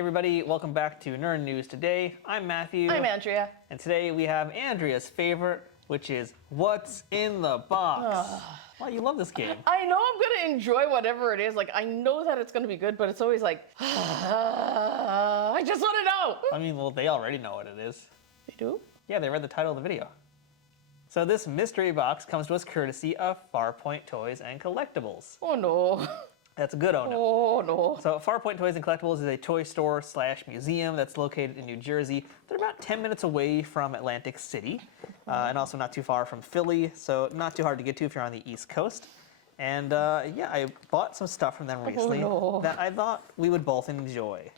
everybody, welcome back to Nerd News Today. I'm Matthew. I'm Andrea. And today we have Andrea's favorite, which is What's in the Box. Wow, you love this game. I know I'm going to enjoy whatever it is. Like, I know that it's going to be good, but it's always like, I just want to know. I mean, well, they already know what it is. They do? Yeah, they read the title of the video. So this mystery box comes to us courtesy of Farpoint Toys and Collectibles. Oh, no. That's a good oh no. Oh, no. So Farpoint Toys and Collectibles is a toy store / museum that's located in New Jersey. They're about 10 minutes away from Atlantic City, and also not too far from Philly, so not too hard to get to if you're on the East Coast. And yeah, I bought some stuff from them recently that I thought we would both enjoy.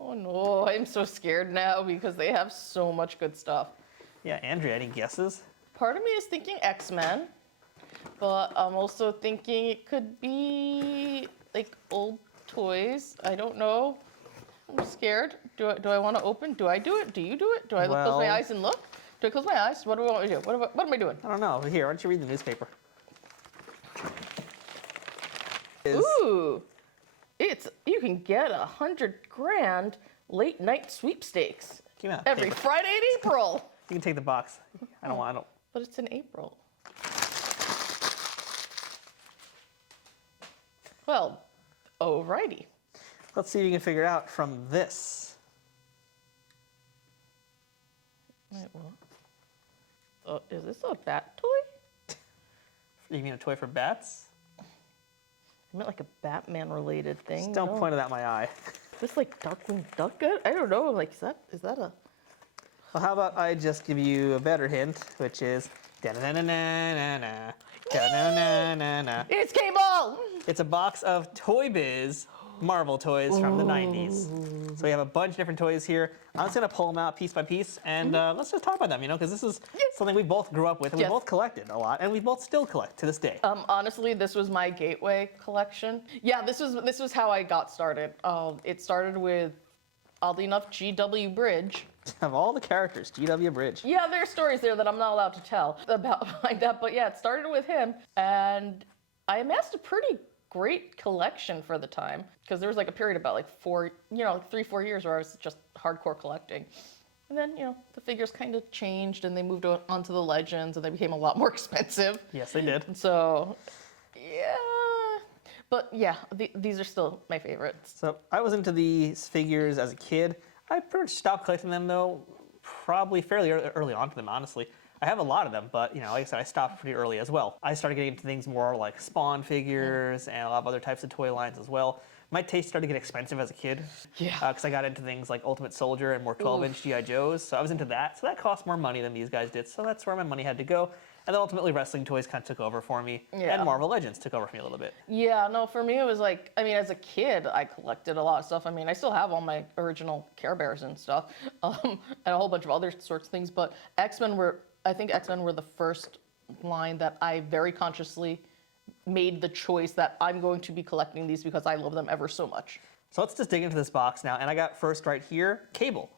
Oh, no. I'm so scared now because they have so much good stuff. Yeah, Andrea, any guesses? Part of me is thinking X-Men, but I'm also thinking it could be like old toys. I don't know. I'm scared. Do I want to open? Do I do it? Do you do it? Do I close my eyes and look? Do I close my eyes? What do I want to do? What am I doing? I don't know. Here, why don't you read the newspaper? Ooh, you can get $100 grand late night sweepstakes every Friday in April. You can take the box. I don't. But it's in April. Well, alrighty. Let's see if you can figure it out from this. Wait, what? Is this a bat toy? You mean a toy for bats? I meant like a Batman-related thing. Just don't point it at my eye. This like Darkwing Duck? I don't know. Like, is that a? Well, how about I just give you a better hint, which is da-na-na-na-na-na, da-na-na-na-na. It's Cable! It's a box of Toy Biz Marvel toys from the 90s. So we have a bunch of different toys here. I'm just gonna pull them out piece by piece, and let's just talk about them, because this is something we both grew up with, and we both collected a lot, and we both still collect to this day. Honestly, this was my gateway collection. Yeah, this was how I got started. It started with, oddly enough, GW Bridge. Of all the characters, GW Bridge. Yeah, there are stories there that I'm not allowed to tell about like that, but yeah, it started with him, and I amassed a pretty great collection for the time, because there was like a period about like 3-4 years where I was just hardcore collecting. And then, the figures kind of changed and they moved on to the Legends and they became a lot more expensive. Yes, they did. And so, yeah. But yeah, these are still my favorites. So I was into these figures as a kid. I pretty much stopped collecting them though, probably fairly early on to them, honestly. I have a lot of them, but like I said, I stopped pretty early as well. I started getting into things more like Spawn figures and a lot of other types of toy lines as well. My taste started to get expensive as a kid. Yeah. Because I got into things like Ultimate Soldier and more 12-inch G.I. Joes, so I was into that. So that cost more money than these guys did, so that's where my money had to go. And then ultimately wrestling toys kind of took over for me, and Marvel Legends took over for me a little bit. Yeah, no, for me it was like, as a kid, I collected a lot of stuff. I still have all my original Care Bears and stuff, and a whole bunch of other sorts of things, but I think X-Men were the first line that I very consciously made the choice that I'm going to be collecting these because I love them ever so much. So let's just dig into this box now, and I got first right here, Cable.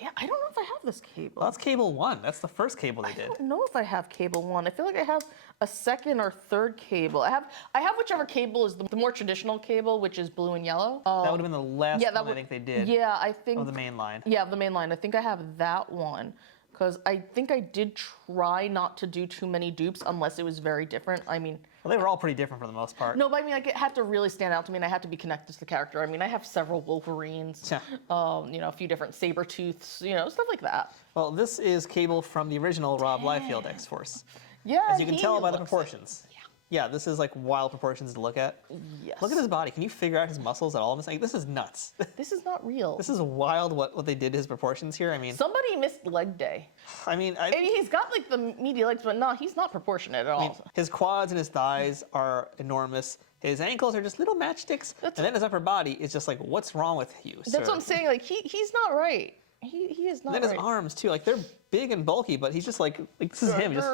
Yeah, I don't know if I have this Cable. Well, that's Cable 1. That's the first Cable they did. I don't know if I have Cable 1. I feel like I have a second or third Cable. I have whichever Cable is the more traditional Cable, which is blue and yellow. That would have been the last one I think they did. Yeah, I think. Of the main line. Yeah, of the main line. I think I have that one. Because I think I did try not to do too many dupes unless it was very different. Well, they were all pretty different for the most part. No, but like it had to really stand out to me, and I had to be connected to the character. I have several Wolverines, a few different Sabretooths, stuff like that. Well, this is Cable from the original Rob Liefeld X-Force. Yeah, as you can tell by the proportions. Yeah, this is like wild proportions to look at. Yes. Look at his body. Can you figure out his muscles at all? This is nuts. This is not real. This is wild what they did to his proportions here. Somebody missed leg day. He's got like the meaty legs, but no, he's not proportionate at all. His quads and his thighs are enormous. His ankles are just little matchsticks. And then his upper body is just like, what's wrong with you, sir? That's what I'm saying. Like he's not right. He is not right. And then his arms too, like they're big and bulky, but he's just like this is him, just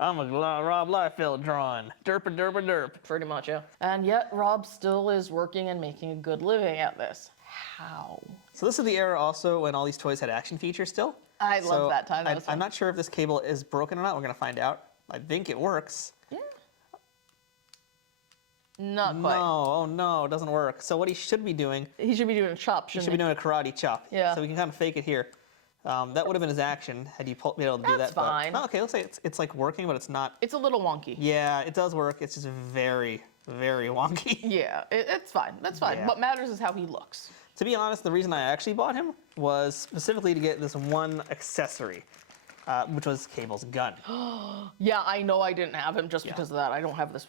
I'm a Rob Liefeld drawing, derpa derpa derp. Pretty much, yeah. And yet Rob still is working and making a good living at this. How? So this is the era also when all these toys had action features still. I love that time. I'm not sure if this Cable is broken or not. We're gonna find out. I think it works. Yeah. Not quite. No, oh no, it doesn't work. So what he should be doing, He should be doing a chop, he shouldn't should be doing a karate chop. Yeah. So we can kind of fake it here. That would have been his action had you been able to do that. That's fine. But, okay, looks like it's like working, but it's not. It's a little wonky. Yeah, it does work. It's just very, very wonky. Yeah, it's fine. That's fine. Yeah. What matters is how he looks. To be honest, the reason I actually bought him was specifically to get this one accessory, which was Cable's gun. Yeah, I know I didn't have him just because of that. I don't have this.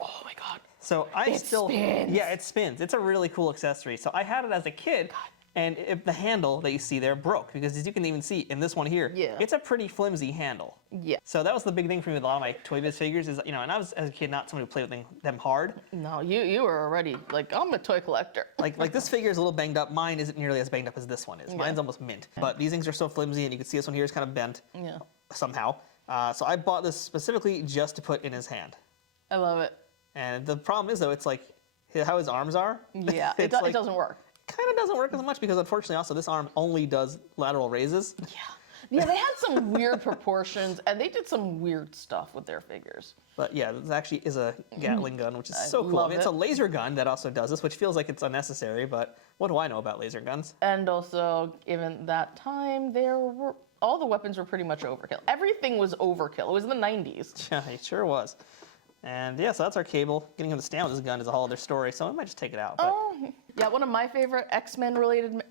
Oh my god. So I It still, spins. yeah, it spins. It's a really cool accessory. So I had it as a kid, and the handle that you see there broke because as you can even see in this one here, Yeah. it's a pretty flimsy handle. Yeah. So that was the big thing for me with a lot of my Toy Biz figures is, and I was as a kid not someone who played with them hard. No, you were already like, I'm a toy collector. Like this figure is a little banged up. Mine isn't nearly as banged up as this one is. Mine's almost mint. But these things are so flimsy, and you can see this one here is kind of bent Yeah. somehow. So I bought this specifically just to put in his hand. I love it. And the problem is though, it's like how his arms are. Yeah, it's it doesn't work. Kind of doesn't work as much because unfortunately also this arm only does lateral raises. Yeah, they had some weird proportions, and they did some weird stuff with their figures. But yeah, this actually is a Gatling gun, which is so cool. I love mean, it's it. a laser gun that also does this, which feels like it's unnecessary, but what do I know about laser guns? And also, given that time, all the weapons were pretty much overkill. Everything was overkill. It was in the 90s. Yeah, it sure was. And yeah, so that's our Cable. Getting him to stand with this gun is a whole other story, so I might just take it out. But Yeah, one of my favorite X-Men related,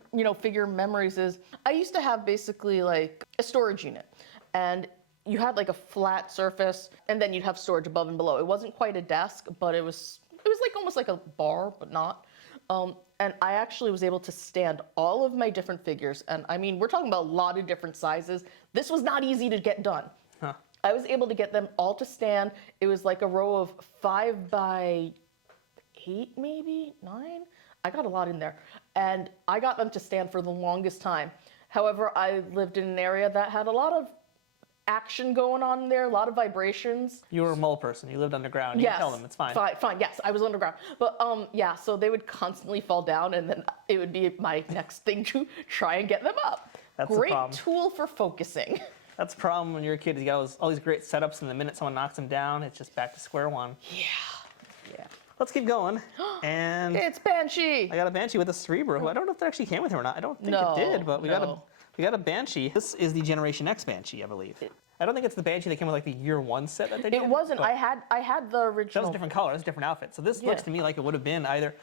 figure memories is I used to have basically like a storage unit, and you had like a flat surface, and then you'd have storage above and below. It wasn't quite a desk, but it was like almost like a bar, but not. And I actually was able to stand all of my different figures, and I mean, we're talking about a lot of different sizes. This was not easy to get done. Huh. I was able to get them all to stand. It was like a row of 5 by 8, maybe 9. I got a lot in there, and I got them to stand for the longest time. However, I lived in an area that had a lot of action going on in there, a lot of vibrations. you were a mole person. You lived underground. You can tell them it's fine. Fine. Yes, I was underground. But yeah, so they would constantly fall down, and then it would be my next thing to try and get them up. That's the Great problem. tool for focusing. That's the problem when you're a kid. You got all these great setups, and the minute someone knocks them down, it's just back to square one. Yeah. Let's keep going. And It's Banshee. I got a Banshee with a Cerebro, who I don't know if that actually came with him or not. I don't think No, it did, but we got no. a Banshee. This is the Generation X Banshee, I believe. I don't think it's the Banshee that came with like the year 1 set that they did. It wasn't. but I had the that original. was a different color. It was a different outfit. So this looks Yeah. to me like it would have been either.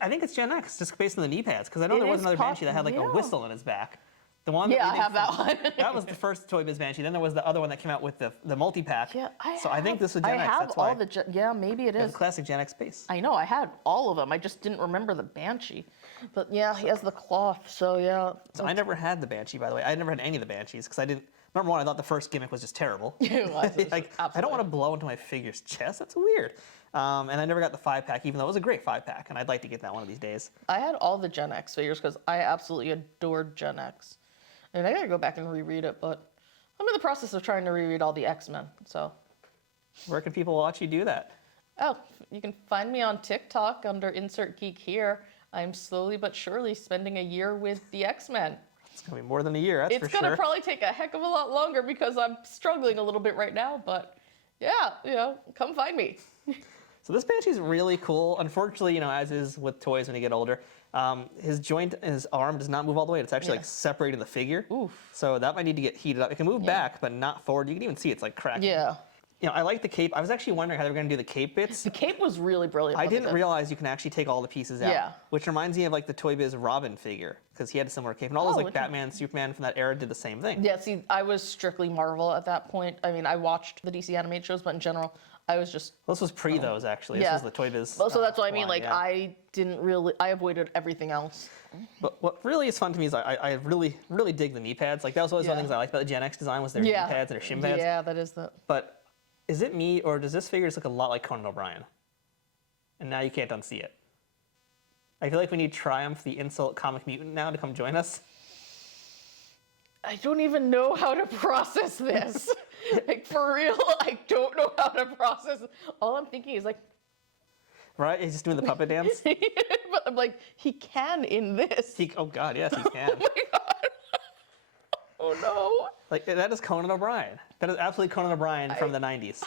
I think it's Gen X, just based on the knee pads, because I know It there was is another Banshee that had like yeah. a whistle in his back. The one Yeah, that I we did have that from- one. That was the first Toy Biz Banshee. Then there was the other one that came out with the multi-pack. Yeah, I think this is Gen I X. have That's why. all yeah, maybe it It's is. a classic Gen X base. I know, I had all of them. I just didn't remember the Banshee. But yeah, he has the cloth, so yeah. So I never had the Banshee, by the way. I never had any of the Banshees because I didn't. Number one, I thought the first gimmick was just terrible. It was, Like I don't want to blow into my figure's chest. That's weird. And I never got the 5-pack, even though it was a great 5-pack, and I'd like to get that one of these days. I had all the Gen X figures because I absolutely adored Gen X. And I gotta go back and reread it, but I'm in the process of trying to reread all the X-Men, so. Where can people watch you do that? Oh, you can find me on TikTok under Insert Geek here. I'm slowly but surely spending a year with the X-Men. It's gonna be more than a year, that's It's for gonna sure. probably take a heck of a lot longer because I'm struggling a little bit right now, but yeah, come find me. So this Banshee's really cool. Unfortunately, as is with toys when you get older, his joint in his arm does not move all the way. It's actually Yeah. like separating the figure. Oof. So that might need to get heated up. It can move back, but not forward. You can even see it's like cracking. Yeah. I like the cape. I was actually wondering how they were gonna do the cape bits. The cape was really brilliant. I wasn't didn't it? realize you can actually take all the pieces out. Yeah. Which reminds me of like the Toy Biz Robin figure, because he had a similar cape. And all those Oh, like okay. Batman, Superman from that era did the same thing. Yeah, see, I was strictly Marvel at that point. I mean, I watched the DC animated shows, but in general, I was just. This was pre those actually. Yeah. This was the Toy Biz. Well, so that's what I mean. line, Like, yeah. I avoided everything else. But what really is fun to me is I really dig the knee pads. Like that was always one of the Yeah. things I liked about the Gen X design was their Yeah. knee pads and their shin pads. Yeah, that is the. But is it me or does this figure just look a lot like Conan O'Brien? And now you can't unsee it. I feel like we need Triumph, the insult comic mutant, now to come join us. I don't even know how to process this. Like, for real, I don't know how to process. All I'm thinking is like, Right? He's just doing the puppet dance. but I'm like, he can in this. Oh God, yes, he can. Oh my god. Oh no. Like that is Conan O'Brien. That is absolutely Conan O'Brien from the 90s.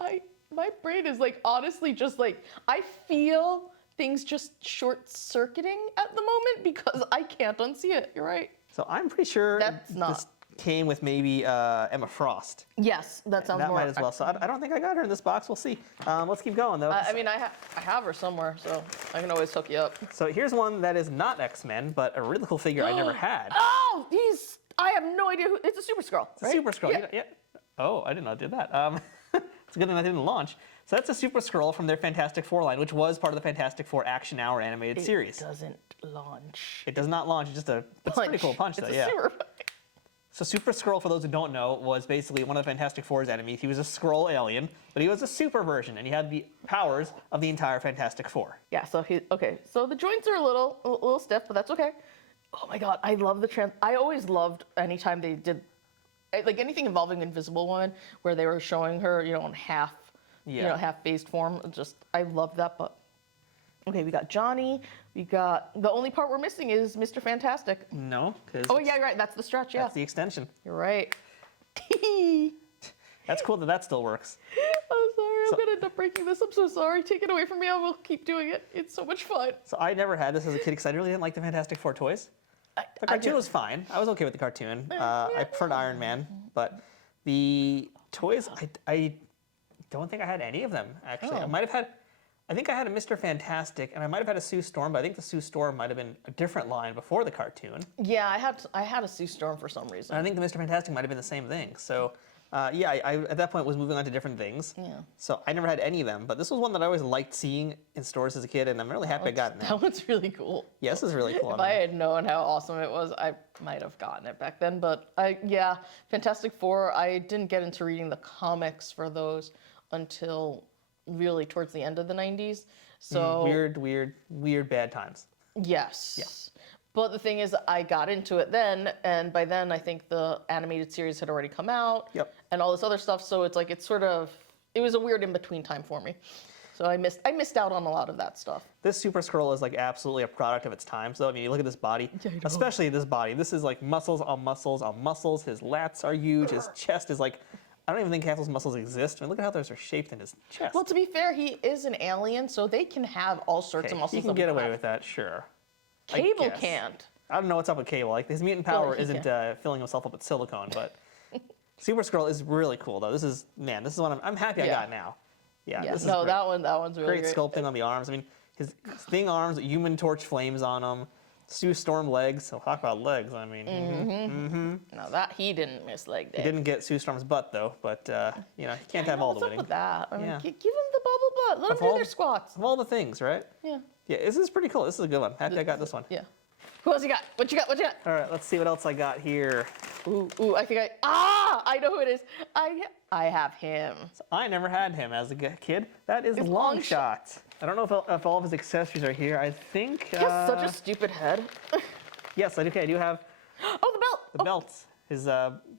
I My brain is like honestly just like I feel things just short-circuiting at the moment because I can't unsee it. You're right. So I'm pretty sure That's not- this came with maybe Emma Frost. Yes, that sounds That more. might as well. So I don't think I got her in this box. We'll see. Let's keep going though. I mean, I have her somewhere, so I can always hook you up. So here's one that is not X-Men, but a really cool figure I never had. Oh, I have no idea who. It's a Super Skrull, right? Super Skrull. Yeah. Yeah. Oh, I did not do that. It's a good thing I didn't launch. So that's a Super Skrull from their Fantastic Four line, which was part of the Fantastic Four Action Hour animated series. It doesn't launch. It does not launch. It's just it's a pretty cool punch, though. It's a Yeah. super. So Super Skrull, for those who don't know, was basically one of the Fantastic Four's enemies. He was a Skrull alien, but he was a super version, and he had the powers of the entire Fantastic Four. Yeah. So okay. So the joints are a little stiff, but that's okay. Oh my God, I love the I always loved anytime they did, like anything involving Invisible Woman, where they were showing her, in half, half-phased form. I love that. But okay, we got Johnny. We got the only part we're missing is Mr. Fantastic. No, because Oh yeah, right. That's the stretch. Yeah, that's the extension. you're right. That's cool that still works. I'm sorry. I'm gonna end up breaking this. I'm so sorry. Take it away from me. I will keep doing it. It's so much fun. So I never had this as a kid because I really didn't like the Fantastic Four toys. The cartoon was fine. I was okay with the cartoon. I preferred Iron Man, but the toys, I don't think I had any of them, actually. Oh. I think I had a Mr. Fantastic, and I might have had a Sue Storm, but I think the Sue Storm might have been a different line before the cartoon. Yeah, I had a Sue Storm for some reason. And I think the Mr. Fantastic might have been the same thing. So, yeah, I at that point was moving on to different things. Yeah. So I never had any of them, but this was one that I always liked seeing in stores as a kid, and I'm really happy I got it now. That one's really cool. Yeah, this is really cool. If I had known how awesome it was, I might have gotten it back then. But yeah, Fantastic Four, I didn't get into reading the comics for those until really towards the end of the 90s. So weird bad times. yes. Yeah. But the thing is, I got into it then, and by then I think the animated series had already come out. Yep. And all this other stuff. So it was a weird in between time for me. So I missed out on a lot of that stuff. This Super Skrull is like absolutely a product of its time. So I mean, you look at this body, Yeah, I know. especially this body. This is like muscles on muscles on muscles. His lats are huge. His chest is like, I don't even think half those muscles exist. I mean, look at how those are shaped in his chest. Well, to be fair, he is an alien, so they can have all sorts of muscles. He can that we get don't away have. with that, sure. I Cable guess. can't. I don't know what's up with Cable. Like his mutant Well, power he isn't can. filling himself up with silicone, but Super Skrull is really cool though. This is one I'm happy I Yeah. got now. Yeah, Yeah. this is No, great. that one's really Great great. sculpting on the arms. I mean, his thing arms, Human Torch flames on them. Sue Storm legs. So talk about legs. I mean, No, that he didn't miss leg day. he didn't get Sue Storm's butt though. But you can't have all the What's up winning. with that? I mean, Yeah. give him the bubble butt. Let Of them do all- their squats. Of all the things, right? Yeah. Yeah, this is pretty cool. This is a good one. Happy I got this one. Yeah. Who else you got? What you got? What you got? All right, let's see what else I got here. Ooh, I think I know who it is. I have him. So I never had him as a kid. That is It's Longshot. I don't know if all of his accessories are here. I think. He has such a stupid head. Yes, I do. Okay, I do have Oh, the belt. the belts. His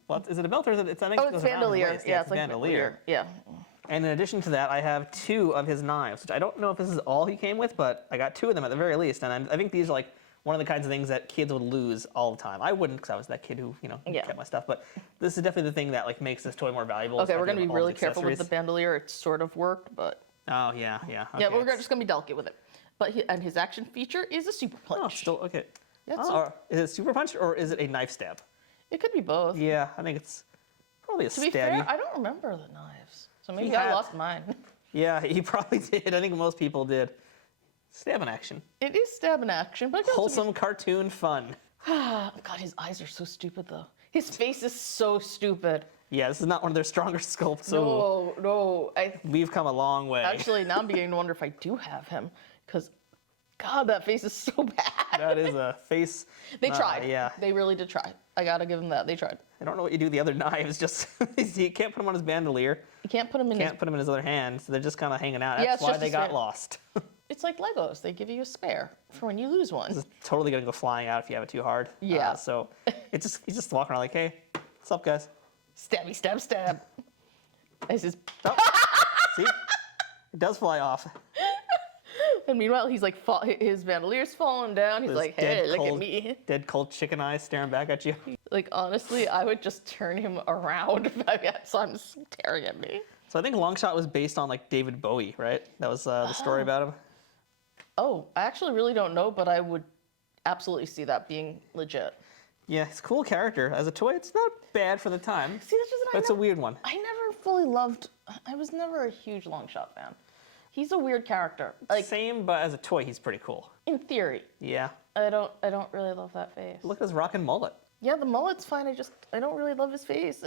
what is it a belt or is it? I think Oh, it it's goes around his bandolier. waist. Yeah, it's it's like bandolier. Yeah. And in addition to that, I have 2 of his knives, which I don't know if this is all he came with, but I got 2 of them at the very least. And I think these are like one of the kinds of things that kids would lose all the time. I wouldn't, because I was that kid who Yeah. kept my stuff. But this is definitely the thing that like makes this toy more valuable. Okay, we're especially gonna be all really his careful with the accessories. bandolier. It sort of worked, but Oh yeah. yeah, Okay, we're it's- just gonna be delicate with it. But and his action feature is a super punch. Oh, still okay. That's Is it super punch or is it a knife stab? It could be both. Yeah, I think it's probably a To be stabby. fair, I don't remember the knives, so maybe He I had- lost mine. Yeah, he probably did. I think most people did. Stabbing action. It is stabbing action, but it could also Wholesome cartoon fun. be- God, his eyes are so stupid though. His face is so stupid. Yeah, this is not one of their stronger sculpts, so No. we've come a long way. Actually, now I'm beginning to wonder if I do have him, because God, that face is so bad. That is a face. They tried. Yeah. They really did try. I gotta give them that. They tried. I don't know what you do with the other knives. Just you can't put them on his bandolier. You can't put him in. Can't put them in his other hand. So they're just kind of hanging out. Yeah, That's it's why just they a got spare. lost. It's like Legos. They give you a spare for when you lose one. It's totally gonna go flying out if you have it too hard. Yeah. So he's just walking around like, hey, what's up, guys? Stabby, stab, stab. This is. Oh, see, it does fly off. And meanwhile, he's like, his bandelier's falling down. He's This like, hey, dead look at cold- me. Dead cold chicken eyes staring back at you. Like, honestly, I would just turn him around if I had son staring at me. So I think Longshot was based on like David Bowie, right? That was the story about him. Oh, I actually really don't know, but I would absolutely see that being legit. Yeah, it's a cool character. As a toy, it's not bad for the time. See, that's just But it's a weird one. I never fully loved. I was never a huge Longshot fan. He's a weird character. Like Same, but as a toy, he's pretty cool. in theory, Yeah. I don't really love that face. Look at his rockin' mullet. Yeah, the mullet's fine. I don't really love his face.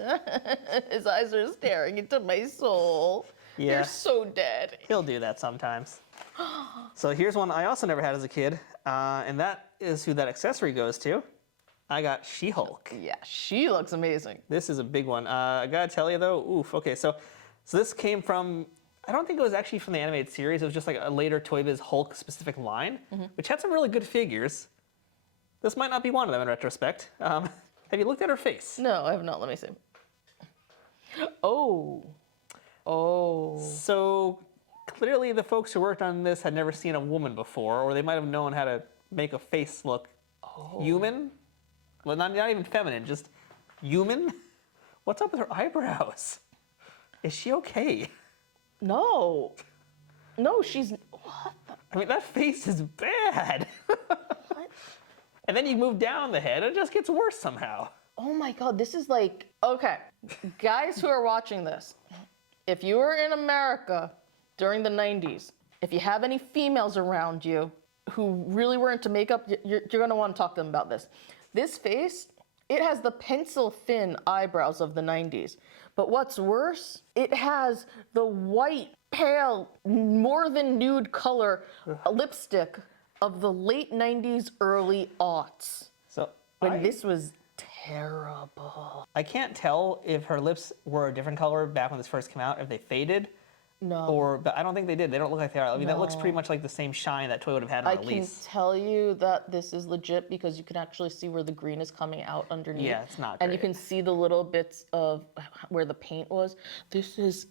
His eyes are staring into my soul. Yeah. You're so dead. He'll do that sometimes. So here's one I also never had as a kid, and that is who that accessory goes to. I got She-Hulk. Yeah, she looks amazing. This is a big one. I gotta tell you though, oof. Okay, so this came from. I don't think it was actually from the animated series. It was just like a later Toy Biz Hulk specific line, which had some really good figures. This might not be one of them in retrospect. Have you looked at her face? No, I have not. Let me see. Oh. Oh. So clearly the folks who worked on this had never seen a woman before, or they might have known how to make a face look human. Well, not even feminine, just human. What's up with her eyebrows? Is she okay? No. No, she's. What the? I mean, that face is bad. And then you move down the head, and it just gets worse somehow. Oh my god, this is like. Okay. Guys who are watching this, if you were in America during the 90s, if you have any females around you who really were into makeup, you're going to want to talk to them about this. This face, it has the pencil thin eyebrows of the 90s. But what's worse, it has the white, pale, more than nude color lipstick of the late 90s, early aughts. So When this was terrible. I can't tell if her lips were a different color back when this first came out, if they faded, No. but I don't think they did. They don't look like they are. I mean, that looks No. pretty much like the same shine that toy would have had I on can release. tell you that this is legit because you can actually see where the green is coming out underneath. Yeah, it's not And you great. can see the little bits of where the paint was. This is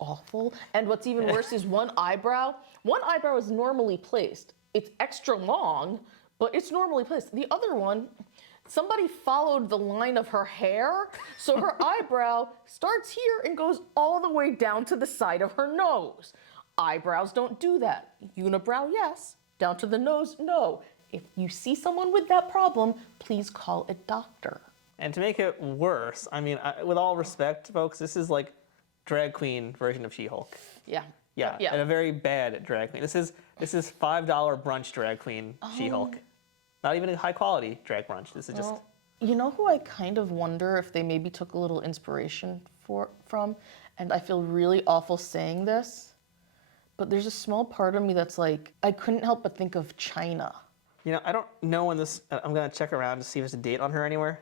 awful. And what's even worse is one eyebrow. One eyebrow is normally placed. It's extra long, but it's normally placed. The other one, somebody followed the line of her hair, so her eyebrow starts here and goes all the way down to the side of her nose. Eyebrows don't do that. Unibrow, yes. Down to the nose, no. If you see someone with that problem, please call a doctor. And to make it worse, I mean, with all respect, folks, this is like drag queen version of She-Hulk. Yeah. Yeah, and a very bad drag queen. This is $5 brunch drag queen She-Hulk. Not even a high quality drag brunch. This is just. Well, you know who I kind of wonder if they maybe took a little inspiration from, and I feel really awful saying this, but there's a small part of me that's like, I couldn't help but think of China. You know, I don't know when this. I'm gonna check around to see if there's a date on her anywhere.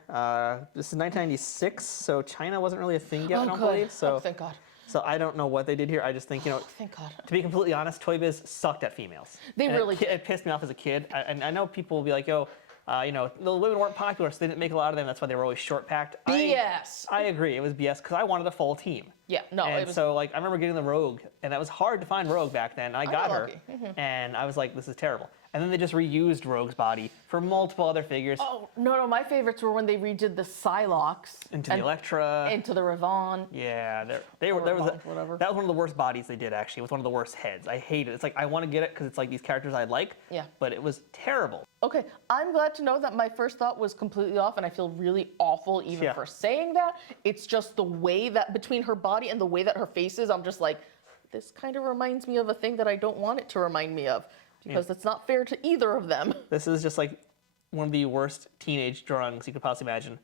This is 1996, so China wasn't really a thing yet. I don't believe. So, oh, thank God. so I don't know what they did here. I just think, you know, Thank God. to be completely honest, Toy Biz sucked at females. They And really it pissed me off as a kid. And I know people will be like, yo, you know, the women weren't popular, so they didn't make a lot of them. That's why they were always short packed. BS. I agree. It was BS because I wanted a full team. Yeah, no, And it was. so, like, I remember getting the Rogue, and that was hard to find Rogue back then. And I got her, lucky. and I was like, this is terrible. And then they just reused Rogue's body for multiple other figures. Oh, no, my favorites were when they redid the Psylocke. Into the Electra. Into the Ravon. Yeah, there was Ravon, whatever. that was one of the worst bodies they did, actually. It was one of the worst heads. I hate it. It's like, I want to get it because it's like these characters I like, Yeah. but it was terrible. Okay, I'm glad to know that my first thought was completely off, and I feel really awful even Yeah. for saying that. It's just the way that between her body and the way that her face is, I'm just like, this kind of reminds me of a thing that I don't want it to remind me of, because it's not fair to either of them. This is just like one of the worst teenage drawings you could possibly imagine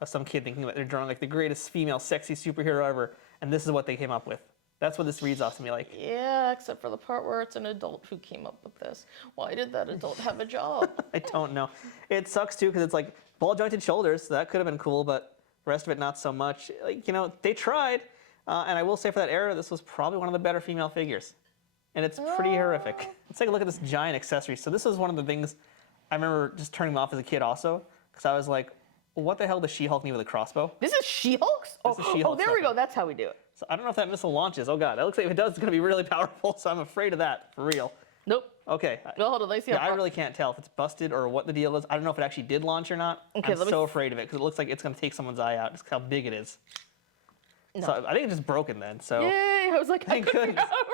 of some kid thinking that they're drawing like the greatest female sexy superhero ever, and this is what they came up with. That's what this reads off to me like. Yeah, except for the part where it's an adult who came up with this. Why did that adult have a job? I don't know. It sucks too because it's like ball jointed shoulders, so that could have been cool, but the rest of it not so much. Like, you know, they tried, and I will say for that era, this was probably one of the better female figures. And it's pretty horrific. Let's take a look at this giant accessory. So this was one of the things I remember just turning off as a kid also, because I was like, well, what the hell does She-Hulk need with a crossbow? This is She-Hulk's? This is She-Hulk's there we weapon. go. That's how we do it. So I don't know if that missile launches. Oh god, that looks like if it does, it's gonna be really powerful, so I'm afraid of that, for real. Nope. Okay. Well, hold on. Let me see Yeah, how I far- really can't tell if it's busted or what the deal is. I don't know if it actually did launch or not. Okay, I'm let me- so afraid of it because it looks like it's gonna take someone's eye out. Just how big it is. So I think it's just broken then. So Yay! I was like, I Thank couldn't figure goodness. out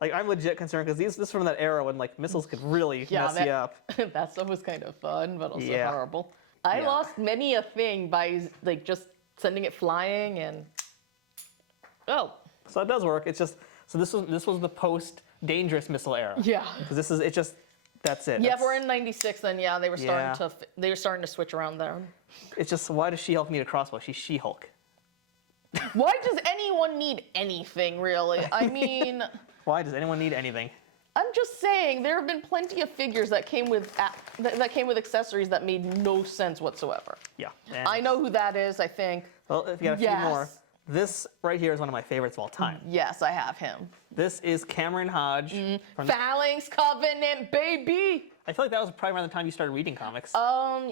like I'm legit concerned because this is from that era when like missiles could really mess you up. that stuff was kind of fun, but also Yeah. horrible. I Yeah. lost many a thing by like just sending it flying and So it does work. It's just so this was the post dangerous missile era. yeah. Because this is it just that's it. Yeah, if That's- we're in '96, then yeah, they were starting Yeah. they were starting to switch around there. It's just why does She-Hulk need a crossbow? She's She-Hulk. Why does anyone need anything really? I mean, Why does anyone need anything? I'm just saying there have been plenty of figures that came with that came with accessories that made no sense whatsoever. Yeah. And- I know who that is. I think. Well, if you got a few more, Yes. this right here is one of my favorites of all time. Yes, I have him. This is Cameron Hodge. From, Phalanx Covenant, baby. I feel like that was probably around the time you started reading comics.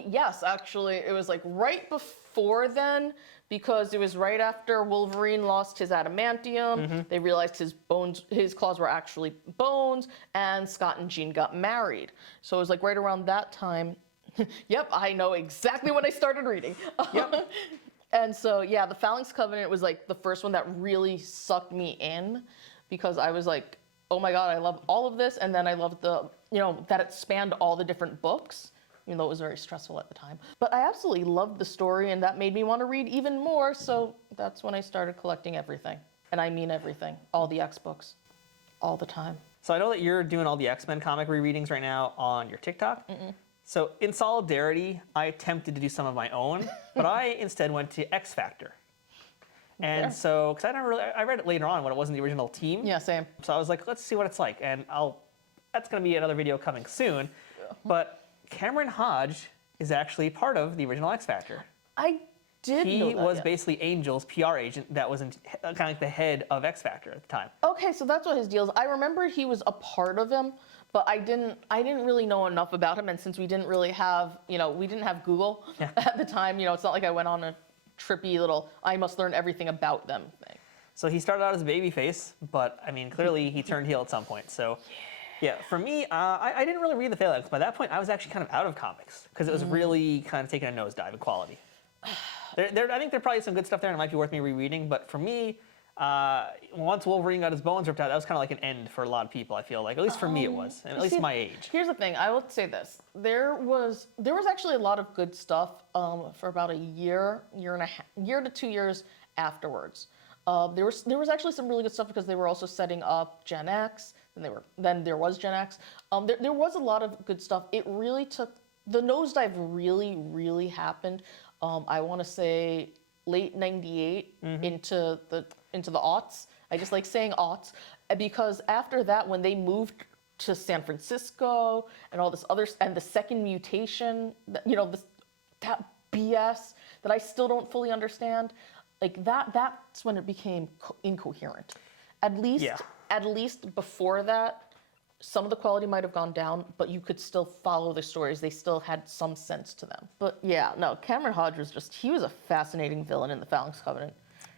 Yes, actually, it was like right before then because it was right after Wolverine lost his adamantium. They realized his claws were actually bones, and Scott and Jean got married. So it was like right around that time. Yep, I know exactly when I started reading. Yep. And so yeah, the Phalanx Covenant was like the first one that really sucked me in because I was like, oh my god, I love all of this, and then I loved that it spanned all the different books, even though it was very stressful at the time. But I absolutely loved the story, and that made me want to read even more, so that's when I started collecting everything. And I mean everything. All the X books. All the time. So I know that you're doing all the X-Men comic rereadings right now on your TikTok. So in solidarity, I attempted to do some of my own, but I instead went to X Factor. And Okay. so, because I read it later on when it wasn't the original team. Yeah, same. So I was like, let's see what it's like. And that's going to be another video coming soon. But Cameron Hodge is actually part of the original X Factor. I did know He that, was yeah. basically Angel's PR agent that was kind of like the head of X Factor at the time. Okay, so that's what his deal is. I remember he was a part of him, but I didn't really know enough about him. And since we didn't really have, we didn't have Google Yeah. at the time, it's not like I went on a trippy little, I must learn everything about them thing. So he started out as a babyface, but I mean, clearly he turned heel at some point. So yeah, for me, I didn't really read the Phalanx. By that point, I was actually kind of out of comics because it was really kind of taking a nosedive in quality. I think there's probably some good stuff there and it might be worth me rereading, but for me, once Wolverine got his bones ripped out, that was kind of like an end for a lot of people, I feel like. At least for me it was, and at least See, my age. Here's the thing. I will say this: there was actually a lot of good stuff for about a year to 2 years afterwards. There was actually some really good stuff because they were also setting up Gen X. Then there was Gen X. There was a lot of good stuff. It really took the nosedive. Really happened. I want to say late '98 into the aughts. I just like saying aughts because after that, when they moved to San Francisco and all this other and the second mutation, that BS that I still don't fully understand, like that's when it became incoherent. At least before that, some of the quality might have gone down, but you could still follow the stories. They still had some sense to them. But yeah, no, Cameron Hodge he was a fascinating villain in the Phalanx Covenant.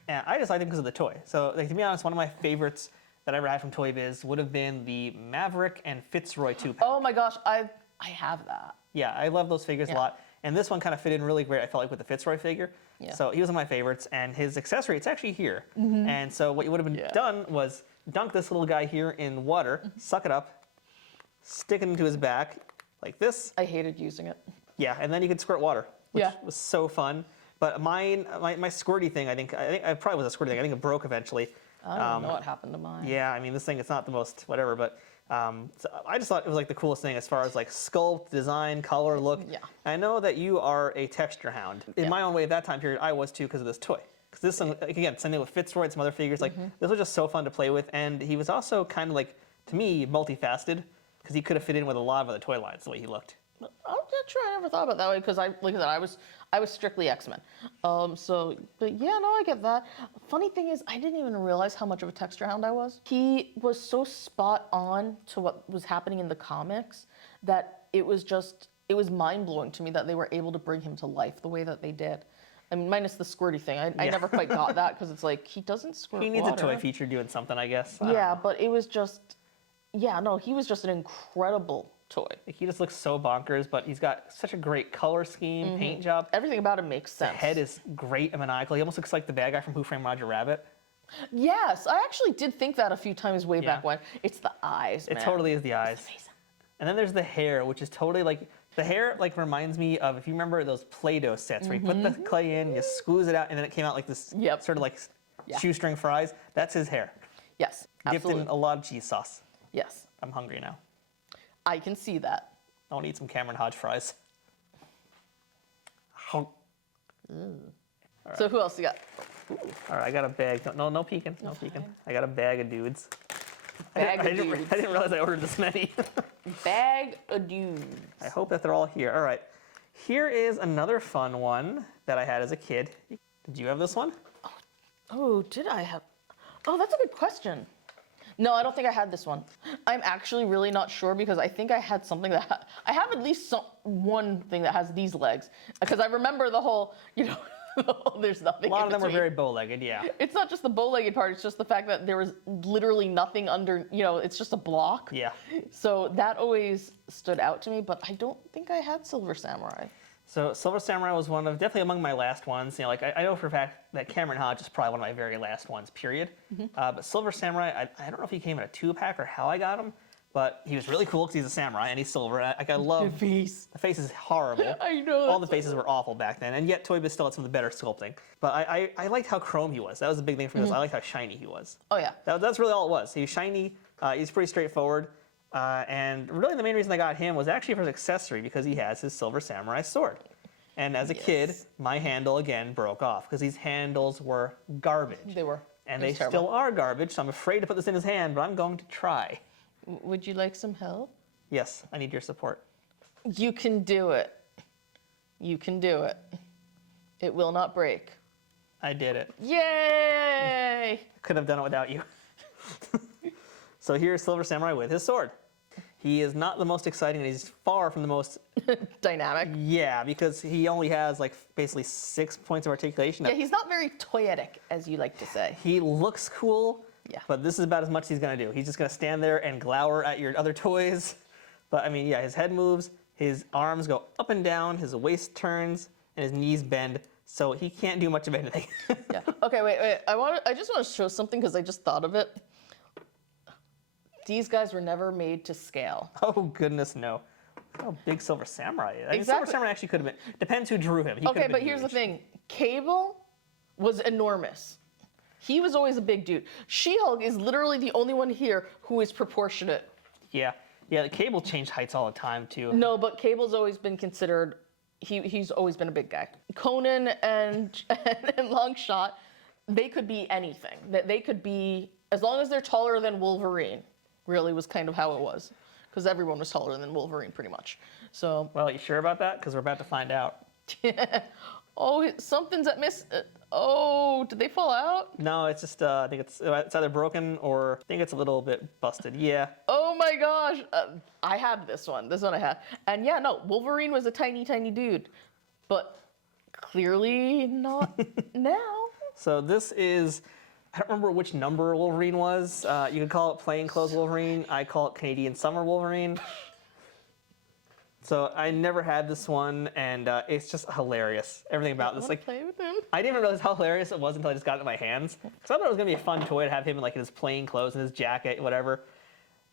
And I just liked him because of the toy. So like, to be honest, one of my favorites that I ever had from Toy Biz would have been the Maverick and Fitzroy 2-pack. Oh my gosh, I have that. Yeah, I love those figures a Yeah. lot. And this one kind of fit in really great, I felt like, with the Fitzroy figure. Yeah. So he was one of my favorites. And his accessory, it's actually here. And so what you would have been Yeah. done was dunk this little guy here in water, suck it up, stick it into his back like this. I hated using it. Yeah, and then you could squirt water, which Yeah. was so fun. But my squirty thing, I think it probably was a squirty thing. I think it broke eventually. I don't know what happened to mine. Yeah, I mean, this thing, it's not the most whatever, but so I just thought it was like the coolest thing as far as like sculpt, design, color, look. Yeah. I know that you are a texture hound. In Yeah. my own way, at that time period, I was too because of this toy. Because this one, like, again, same thing with Fitzroy and some other figures. Like this was just so fun to play with, and he was also kind of like, to me, multifaceted because he could have fit in with a lot of other toy lines the way he looked. I'm not sure. I never thought about it that way because like I said, I was strictly X-Men. But yeah, no, I get that. Funny thing is, I didn't even realize how much of a texture hound I was. He was so spot on to what was happening in the comics that it was mind blowing to me that they were able to bring him to life the way that they did. I mean, minus the squirty thing. I Yeah. never quite got that because it's like he doesn't squirt He needs water. a toy feature doing something, I guess. Yeah, but it was just, yeah, no, he was just an incredible toy. Like, he just looks so bonkers, but he's got such a great color scheme, paint job. Everything about him makes The sense. head is great and maniacal. He almost looks like the bad guy from Who Framed Roger Rabbit. Yes, I actually did think that a few times way Yeah. back when. It's the eyes, man. It totally is the eyes. It's amazing. And then there's the hair, which is totally like, the hair like reminds me of, if you remember those Play-Doh sets where you put the clay in, you squeeze it out, and then it came out like this Yep. sort of like Yeah. shoestring fries. That's his hair. Yes, Dipped absolutely. in a lot of cheese sauce. Yes, I'm hungry now. I can see that. I want to eat some Cameron Hodge fries. So who else you got? All right, I got a bag. No peeking. No peeking. I got a bag of dudes. Bag I of didn't, dudes. I didn't realize I ordered this many. Bag of dudes. I hope that they're all here. All right. Here is another fun one that I had as a kid. Did you have this one? Oh, did I have? Oh, that's a good question. No, I don't think I had this one. I'm actually really not sure because I think I had something that I have at least one thing that has these legs because I remember the whole, there's nothing. A lot in of them were between. very bow-legged, yeah. It's not just the bow-legged part, it's just the fact that there was literally nothing under, it's just a block. Yeah. So that always stood out to me, but I don't think I had Silver Samurai. So Silver Samurai was definitely among my last ones. Like I know for a fact that Cameron Hodge is probably one of my very last ones, period. But Silver Samurai, I don't know if he came in a 2-pack or how I got him, but he was really cool because he's a samurai and he's silver. I love face. the face is horrible. I know. All the faces were awful back then, and yet Toy Biz still had some of the better sculpting. But I liked how chrome he was. That was the big thing for me. I liked how shiny he was. Oh yeah. That's really all it was. He was shiny. He's pretty straightforward. And really the main reason I got him was actually for his accessory because he has his Silver Samurai sword. And as a kid, my handle again broke off because these handles were garbage. They were. And It they was terrible. still are garbage, so I'm afraid to put this in his hand, but I'm going to try. Would you like some help? Yes, I need your support. You can do it. You can do it. It will not break. I did it. Yay! Couldn't have done it without you. So here's Silver Samurai with his sword. He is not the most exciting, and he's far from the most, Dynamic. yeah, because he only has like basically 6 points of articulation. Yeah, he's not very toyetic, as you like to say. He looks cool, Yeah. but this is about as much as he's gonna do. He's just gonna stand there and glower at your other toys. But I mean, yeah, his head moves, his arms go up and down, his waist turns, and his knees bend, so he can't do much of anything. Yeah. Okay, wait. I just want to show something because I just thought of it. These guys were never made to scale. Oh goodness, no. Oh, big Silver Samurai. I mean, Silver Exactly. Samurai actually could have been. Depends who drew him. He could Okay, have but been here's the huge. thing. Cable was enormous. He was always a big dude. She-Hulk is literally the only one here who is proportionate. Yeah, the Cable changed heights all the time too. No, but Cable's always been considered. He's always been a big guy. Conan and Longshot, they could be anything. They could be as long as they're taller than Wolverine. Really was kind of how it was, because everyone was taller than Wolverine pretty much. So. Well, you sure about that? Because we're about to find out. Oh, something's at miss. Oh, did they fall out? No, it's just I think it's either broken or I think it's a little bit busted. Yeah. Oh my gosh, I had this one. This one I had, and yeah, no, Wolverine was a tiny, tiny dude, but clearly not now. So this is. I don't remember which number Wolverine was. You could call it plainclothes Wolverine. I call it Canadian Summer Wolverine. So I never had this one, and it's just hilarious. Everything about I this, wanna like, play with him. I didn't even realize how hilarious it was until I just got it in my hands. Because I thought it was gonna be a fun toy to have him in like his plain clothes and his jacket, whatever.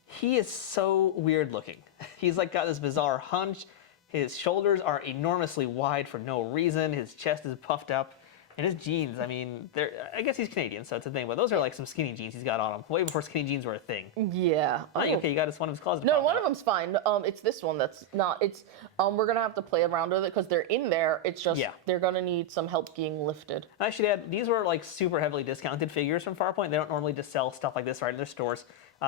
He is so weird looking. He's like got this bizarre hunch. His shoulders are enormously wide for no reason. His chest is puffed up. And his jeans, I mean, I guess he's Canadian, so it's a thing, but those are like some skinny jeans he's got on him, way before skinny jeans were a thing. Yeah. Oh, okay, you got one of his closets. No, popped one out. of them's fine. It's this one that's not. It's we're gonna have to play around with it because they're in there. It's just they're gonna need some help being lifted. I should add, these were like super heavily discounted figures from Farpoint. They don't normally just sell stuff like this right in their stores.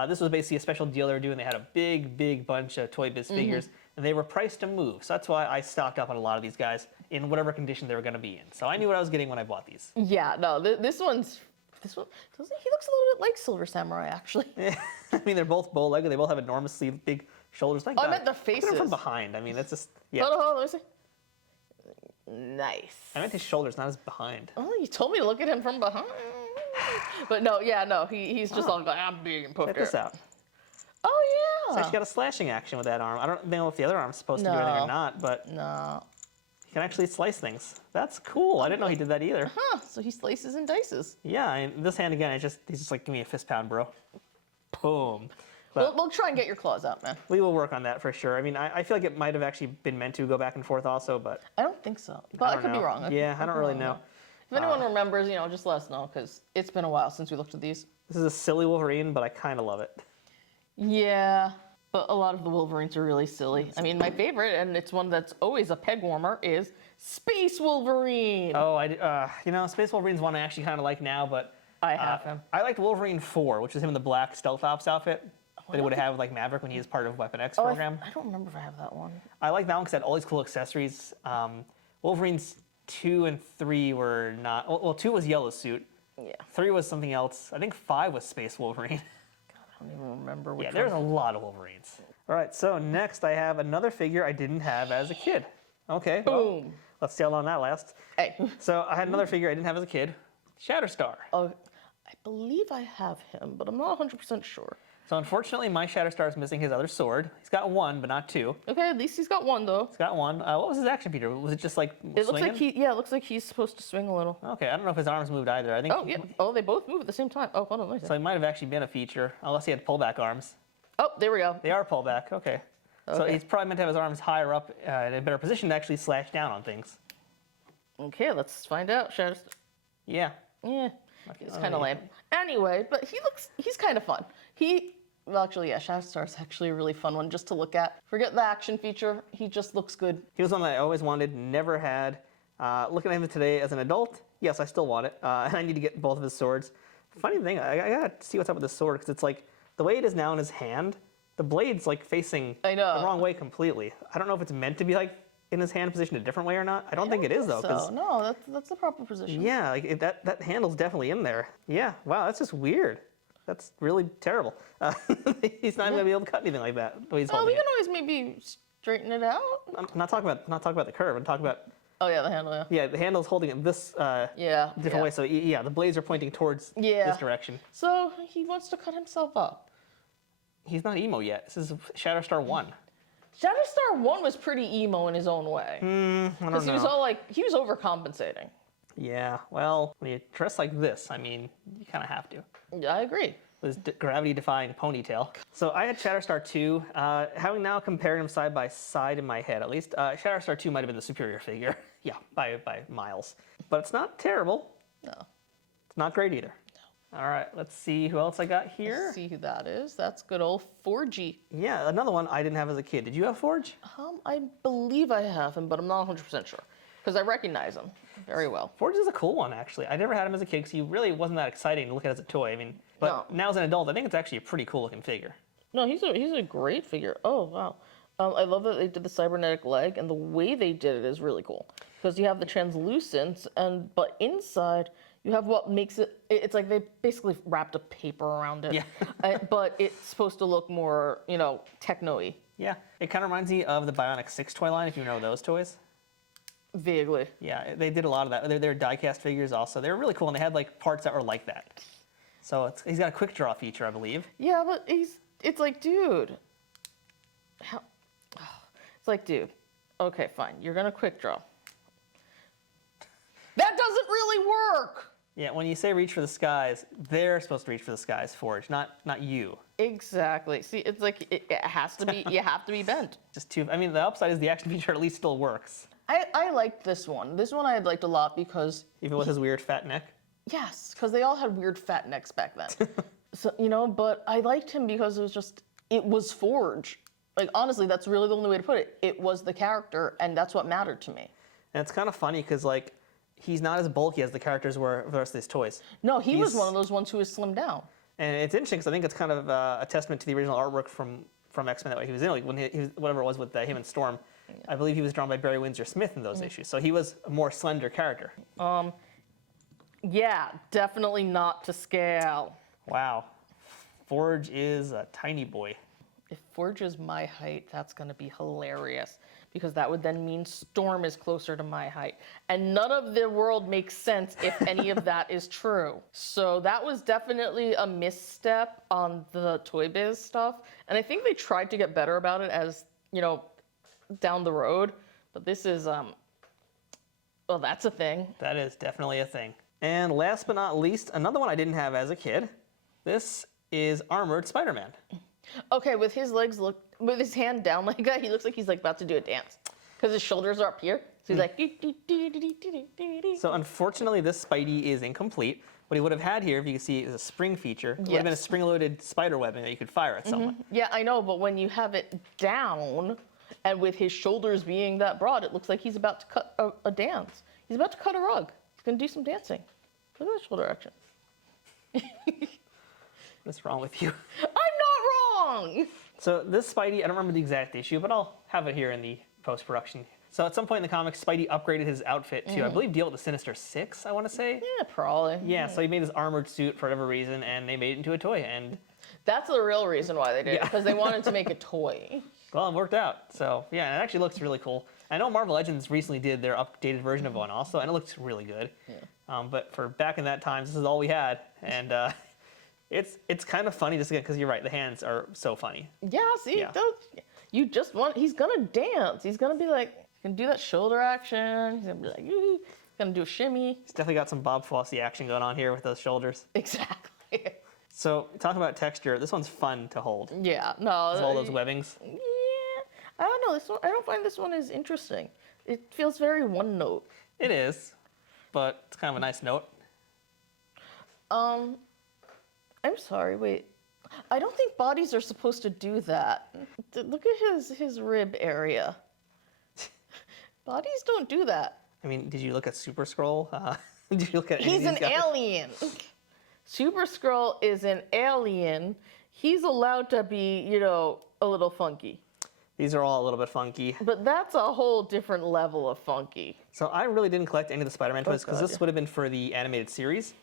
This was basically a special deal they were doing. They had a big bunch of Toy Biz figures, and they were priced to move. So that's why I stocked up on a lot of these guys in whatever condition they were going to be in. So I knew what I was getting when I bought these. Yeah, no, this one. He looks a little bit like Silver Samurai actually. I mean, they're both bow-legged. They both have enormously big shoulders. Like I meant their Look at them faces. from behind. I mean, that's just, yeah. Hold on, let me see. Nice. I meant his shoulders, not his behind. Oh, you told me to look at him from behind. But no, he's just all like, I'm big and puffed Check this out. out. Oh It's yeah. actually got a slashing action with that arm. I don't know if the other arm's supposed to do anything or No. not, but No. can actually slice things. That's cool. I didn't know he did that either. Huh, so he slices and dices. Yeah, and this hand again, he's just like, give me a fist pound, bro. Boom. But We'll try and get your claws out, man. we will work on that for sure. I mean, I feel like it might have actually been meant to go back and forth also, but I don't think so, but I don't could be know. wrong. Yeah, I don't really know. If anyone remembers, just let us know, because it's been a while since we looked at these. This is a silly Wolverine, but I kind of love it. Yeah, but a lot of the Wolverines are really silly. I mean, my favorite, and it's one that's always a peg warmer, is Space Wolverine. Oh, Space Wolverine's one I actually kind of like now, but I have him. I liked Wolverine 4, which was him in the black Stealth Ops outfit that he would have with like Maverick when he was part of Weapon X program. I don't remember if I have that one. I like that one because it had all these cool accessories. Wolverines 2 and 3 were not. Well, 2 was Yellow Suit. Yeah. 3 was something else. I think 5 was Space Wolverine. I don't even remember which Yeah, one. there's a lot of Wolverines. All right, so next I have another figure I didn't have as a kid. Okay. Well, Boom. let's see how long that lasts. Hey. So I had another figure I didn't have as a kid, Shatterstar. Oh, I believe I have him, but I'm not 100% sure. So unfortunately, my Shatterstar is missing his other sword. He's got one, but not two. Okay, at least he's got one, though. He's got one. What was his action feature? Was it just like It swinging? looks like it looks like he's supposed to swing a little. Okay, I don't know if his arms moved either. I think. Oh, yeah. Oh, they both move at the same time. Oh, hold on, let me see. So he might have actually been a feature, unless he had pullback arms. Oh, there we go. They are pullback. Okay. So Okay. he's probably meant to have his arms higher up in a better position to actually slash down on things. Okay, let's find out, Shatterstar. Yeah. Yeah, he's Oh, kind of yeah. lame. Anyway, but he's kind of fun. Well, actually, yeah, Shatterstar's actually a really fun one just to look at. Forget the action feature, he just looks good. He was one that I always wanted, never had. Looking at him today as an adult, yes, I still want it, and I need to get both of his swords. Funny thing, I gotta see what's up with this sword because it's like the way it is now in his hand, the blade's like facing I know. the wrong way completely. I don't know if it's meant to be like in his hand positioned a different way or not. I don't think it is though. So, no, that's the proper position. Yeah, like that handle's definitely in there. Yeah, wow, that's just weird. That's really terrible. He's not even gonna be able to cut anything like that. The way he's Well, we holding can always maybe straighten it out. I'm not talking about the curve. I'm talking about Oh yeah, the handle, yeah. yeah, the handle's holding it this Yeah. different way. So yeah, the blades are pointing towards Yeah. this direction. So he wants to cut himself up. He's not emo yet. This is Shatterstar 1. Shatterstar 1 was pretty emo in his own way. I don't Because he was know. all like, he was overcompensating. Yeah, well, when you dress like this, I mean, you kind of have to. Yeah, I agree. This gravity-defying ponytail. So I had Shatterstar 2. Having now compared them side by side in my head, at least, Shatterstar 2 might have been the superior figure. Yeah, by miles. But it's not terrible. No. It's not great either. No. All right, let's see who else I got here. Let's see who that is. That's good old Forgy. Yeah, another one I didn't have as a kid. Did you have Forge? I believe I have him, but I'm not 100% sure. Because I recognize him very well. Forge is a cool one, actually. I never had him as a kid because he really wasn't that exciting to look at as a toy. I mean, but now as an adult, I think it's actually a pretty cool looking figure. No, he's a great figure. Oh, wow. I love that they did the cybernetic leg, and the way they did it is really cool. Because you have the translucence, but inside you have what makes it. It's like they basically wrapped a paper around it. Yeah. But it's supposed to look more, techno-y. Yeah, it kind of reminds me of the Bionic 6 toy line, if you know those toys. Vaguely. Yeah, they did a lot of that. They're die-cast figures also. They were really cool, and they had like parts that were like that. So he's got a quick draw feature, I believe. Yeah, but it's like, dude. How? It's like, dude. Okay, fine. You're gonna quick draw. That doesn't really work. Yeah, when you say reach for the skies, they're supposed to reach for the skies, Forge, not you. Exactly. See, it's like it has to be. You have to be bent. Just too. I mean, the upside is the action feature at least still works, I liked this one. This one I had liked a lot because even with his weird fat neck. yes, because they all had weird fat necks back then. So but I liked him because it was Forge. Like honestly, that's really the only way to put it. It was the character, and that's what mattered to me. And it's kind of funny because like he's not as bulky as the characters were for the rest of these toys. No, he was one of those ones who was slimmed down. And it's interesting because I think it's kind of a testament to the original artwork from X-Men that he was in, like when he was, whatever it was with him and Storm. Yeah. I believe he was drawn by Barry Windsor Smith in those issues, so he was a more slender character. Yeah, definitely not to scale. Wow, Forge is a tiny boy. If Forge is my height, that's going to be hilarious because that would then mean Storm is closer to my height. And none of the world makes sense if any of that is true. So that was definitely a misstep on the Toy Biz stuff. And I think they tried to get better about it as, down the road. But this is Well, that's a thing. That is definitely a thing. And last but not least, another one I didn't have as a kid. This is Armored Spider-Man. Okay, with his legs with his hand down like that, he looks like he's like about to do a dance. Because his shoulders are up here. So he's like... So unfortunately, this Spidey is incomplete. What he would have had here, if you can see, is a spring feature. It would have been a spring-loaded spider webbing that you could fire at someone. Yeah, I know, but when you have it down, and with his shoulders being that broad, it looks like he's about to cut a dance. He's about to cut a rug. He's going to do some dancing. Look at that shoulder action. What's wrong with you? I'm not wrong! So this Spidey, I don't remember the exact issue, but I'll have it here in the post-production. So at some point in the comics, Spidey upgraded his outfit to, I believe, deal with the Sinister Six, I want to say. Yeah, probably. Yeah, so he made his armored suit for whatever reason, and they made it into a toy. And That's the real reason why they did it, because they wanted to make a toy. well, it worked out. So yeah, and it actually looks really cool. I know Marvel Legends recently did their updated version of one also, and it looks really good. Yeah. But for back in that time, this is all we had, and it's kind of funny just again because you're right, the hands are so funny. Yeah, see, Yeah. you just want, he's going to dance. He's going to be like, he's going to do that shoulder action. He's going to be like, he's going to do a shimmy. He's definitely got some Bob Fosse action going on here with those shoulders. Exactly. So talk about texture. This one's fun to hold. Yeah, no. All those webbings. Yeah, I don't know. This one, I don't find this one as interesting. It feels very one note. It is, but it's kind of a nice note. I'm sorry. Wait, I don't think bodies are supposed to do that. Look at his rib area. Bodies don't do that. I mean, did you look at Super Scroll? Did you look at? any of He's these an guys? alien. Super Skrull is an alien. He's allowed to be, you know, a little funky. These are all a little bit funky. But that's a whole different level of funky. So I really didn't collect any of the Spider-Man toys because God, this would have been for the animated series,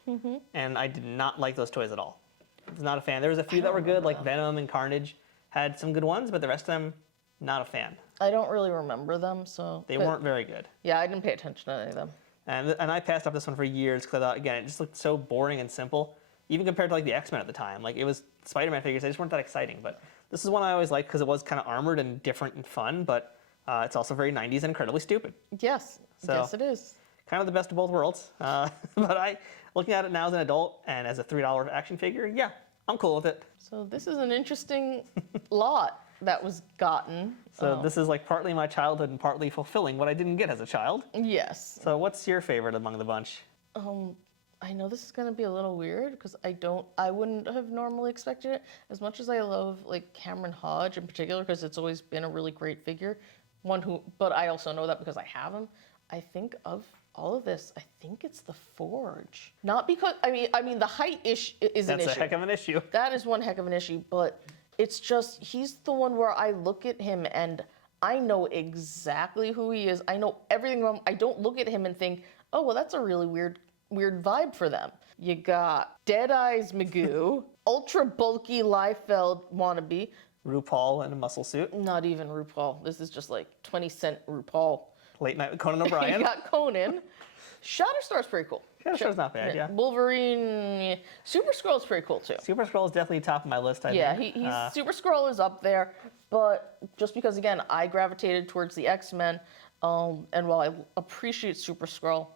and I did not like those toys at all. I was not a fan. There was a few that were good, like Venom and Carnage had some good ones, but the rest of them, not a fan. I don't really remember them, so... They weren't very good. Yeah, I didn't pay attention to any of them. And I passed up this one for years because I thought, again, it just looked so boring and simple, even compared to like the X-Men at the time. Like it was Spider-Man figures, they just weren't that exciting. But this is one I always liked because it was kind of armored and different and fun, but it's also very 90s and incredibly stupid. Yes, So- yes it is. Kind of the best of both worlds. But looking at it now as an adult and as a $3 action figure, yeah, I'm cool with it. So this is an interesting lot that was gotten. So this is like partly my childhood and partly fulfilling what I didn't get as a child. Yes. So what's your favorite among the bunch? I know this is gonna be a little weird because I wouldn't have normally expected it. As much as I love like Cameron Hodge in particular, because it's always been a really great figure. But I also know that because I have him. I think of all of this, I think it's the Forge. Not because I mean the height is an issue. That's a heck of an issue. That is one heck of an issue, but it's just he's the one where I look at him and I know exactly who he is. I know everything about him. I don't look at him and think, oh well, that's a really weird vibe for them. You got Dead Eyes Magoo, ultra bulky Liefeld wannabe. RuPaul in a muscle suit. Not even RuPaul. This is just like 20-cent RuPaul. Late Night with Conan You O'Brien. got Conan. Shatterstar's pretty cool. Shatterstar's not bad, yeah. Wolverine. Super Skrull's pretty cool too. Super Scroll is definitely top of my list, I Yeah, think. he's Super Skrull is up there, but just because again I gravitated towards the X-Men, and while I appreciate Super Skrull,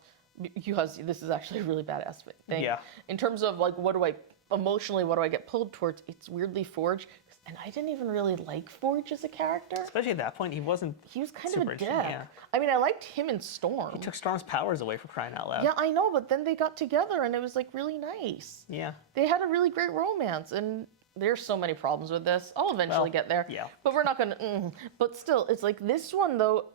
because this is actually a really badass thing. Yeah. In terms of like what do I get pulled towards? It's weirdly Forge, and I didn't even really like Forge as a character. Especially at that point, he wasn't. He was kind super of a interesting, dick. yeah. I mean, I liked him in Storm. He took Storm's powers away for crying out loud. Yeah, I know, but then they got together and it was like really nice. Yeah. They had a really great romance, and there's so many problems with this. I'll eventually Well, get there. yeah. But we're not gonna. But still, it's like this one though.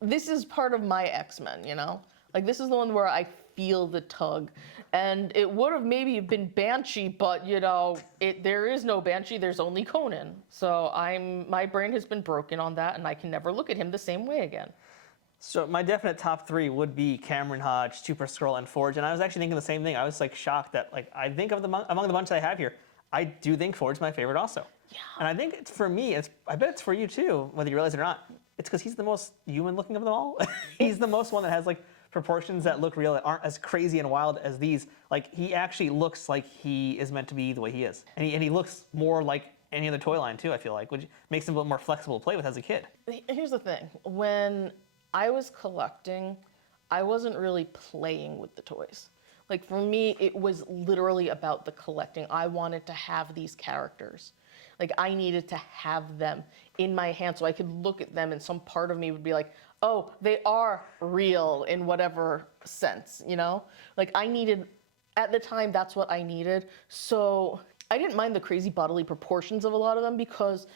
This is part of my X-Men, you know. Like this is the one where I feel the tug, and it would have maybe been Banshee, but you know, there is no Banshee. There's only Conan. So my brain has been broken on that, and I can never look at him the same way again. So my definite top three would be Cameron Hodge, Super Skrull, and Forge. And I was actually thinking the same thing. I was like shocked that like I think of among the bunch I have here, I do think Forge is my favorite also. Yeah. And I think it's for me. I bet it's for you too, whether you realize it or not. It's because he's the most human looking of them all. He's the most one that has like proportions that look real, that aren't as crazy and wild as these. Like he actually looks like he is meant to be the way he is, and he looks more like any other toy line too. I feel like, which makes him a little more flexible to play with as a kid. Here's the thing. When I was collecting, I wasn't really playing with the toys. Like for me, it was literally about the collecting. I wanted to have these characters. Like I needed to have them in my hand so I could look at them and some part of me would be like, oh, they are real in whatever sense, you know? Like I needed, at the time, that's what I needed. So I didn't mind the crazy bodily proportions of a lot of them because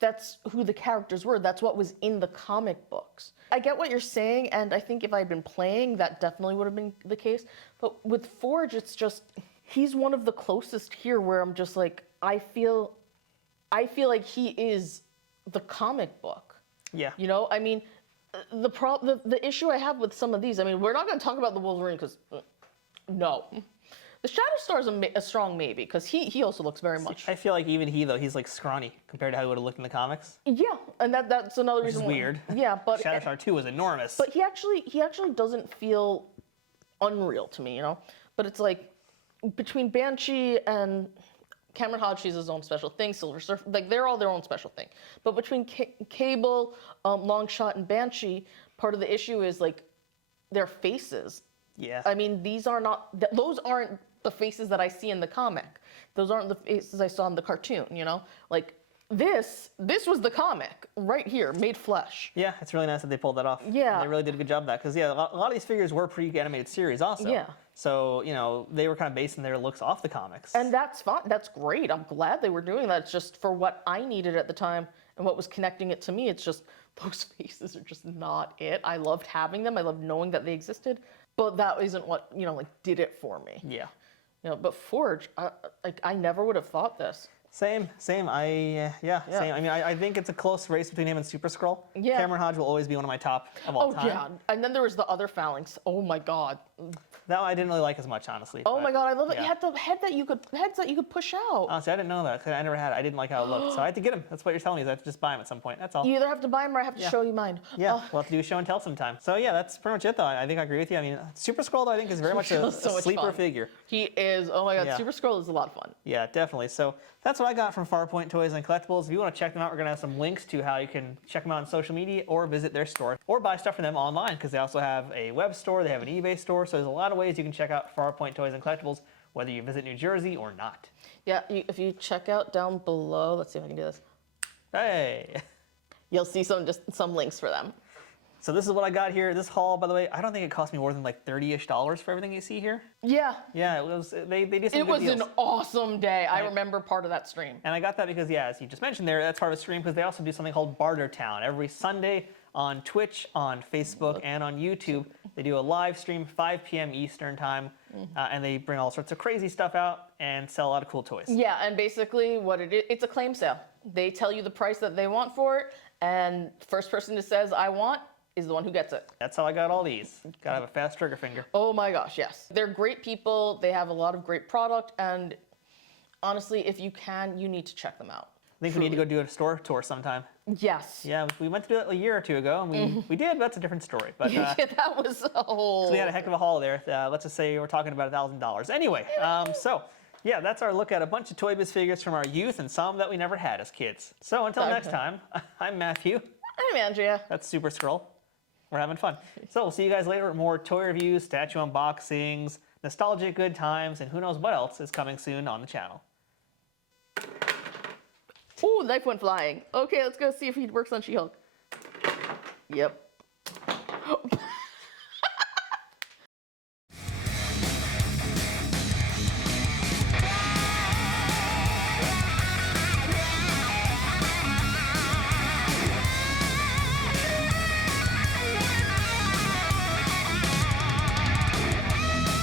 that's who the characters were. That's what was in the comic books. I get what you're saying, and I think if I'd been playing, that definitely would have been the case. But with Forge, it's just, he's one of the closest here where I'm just like, I feel like he is the comic book. Yeah. You know, I mean, the issue I have with some of these, I mean, we're not going to talk about the Wolverine because, no. The Shatterstar's a strong maybe, because he also looks very much. I feel like even he, though, he's like scrawny compared to how he would have looked in the comics. Yeah, and that's another reason. Which is weird. Yeah, but Shatterstar 2 was enormous. But he actually doesn't feel unreal to me, you know. But it's like between Banshee and Cameron Hodge, she's his own special thing. Silver Surfer, like they're all their own special thing. But between Cable, Longshot, and Banshee, part of the issue is like their faces. Yeah. I mean, those aren't the faces that I see in the comic. Those aren't the faces I saw in the cartoon, you know? Like, this was the comic right here, made flesh. Yeah, it's really nice that they pulled that off. Yeah. They really did a good job of that, because, yeah, a lot of these figures were pre-animated series also. Yeah. So, you know, they were kind of basing their looks off the comics. And that's fine. That's great. I'm glad they were doing that. It's just for what I needed at the time and what was connecting it to me. It's just those faces are just not it. I loved having them. I loved knowing that they existed. But that isn't what, you know, like did it for me. Yeah. You know, but Forge, I never would have thought this. Same. Same. I mean, I think it's a close race between him and Super Skrull. Yeah. Cameron Hodge will always be one of my top of all time. Oh, yeah. And then there was the other Phalanx. Oh, my God. That one I didn't really like as much, honestly. Oh, but, my God. I love it. yeah. You had the heads that you could push out. Honestly, I didn't know that, 'cause I never had it. I didn't like how it looked. So I had to get him. That's what you're telling me, is I have to just buy him at some point. That's all. You either have to buy them or I have to show you mine. Yeah, we'll have to do a show and tell sometime. So yeah, that's pretty much it though. I think I agree with you. I mean, Super Skrull though, I think is very much a So much sleeper fun. figure. He is. Oh, my God. Yeah. Super Skrull is a lot of fun. Yeah, definitely. So that's what I got from Farpoint Toys and Collectibles. If you want to check them out, we're going to have some links to how you can check them out on social media or visit their store or buy stuff from them online, because they also have a web store, they have an eBay store. So there's a lot of ways you can check out Farpoint Toys and Collectibles, whether you visit New Jersey or not. Yeah, if you check out down below, let's see if I can do this. Hey. You'll see some links for them. So this is what I got here. This haul, by the way, I don't think it cost me more than like $30-ish for everything you see here. Yeah. Yeah, it was. They did some It good was deals. an awesome day. I remember part of that stream. And I got that because, yeah, as you just mentioned there, that's part of a stream, because they also do something called Barter Town. Every Sunday on Twitch, on Facebook, and on YouTube, they do a live stream, 5 p.m. Eastern time, and they bring all sorts of crazy stuff out and sell a lot of cool toys. Yeah, and basically what it is, it's a claim sale. They tell you the price that they want for it, and first person that says, I want, is the one who gets it. That's how I got all these. Gotta have a fast trigger finger. Oh my gosh, yes. They're great people. They have a lot of great product, and honestly, if you can, you need to check them out. I think we need to go do a store tour sometime. Yes. Yeah, we went to do it a year or two ago, and we did, but that's a different story. But Yeah, that was a whole... so we had a heck of a haul there. Let's just say we're talking about $1,000. Anyway, so yeah, that's our look at a bunch of Toy Biz figures from our youth and some that we never had as kids. So until next time, I'm Matthew. I'm Andrea. That's Super Skrull. We're having fun. So we'll see you guys later with more toy reviews, statue unboxings, nostalgic good times, and who knows what else is coming soon on the channel. Ooh, the knife went flying. Okay, let's go see if he works on She-Hulk. Yep.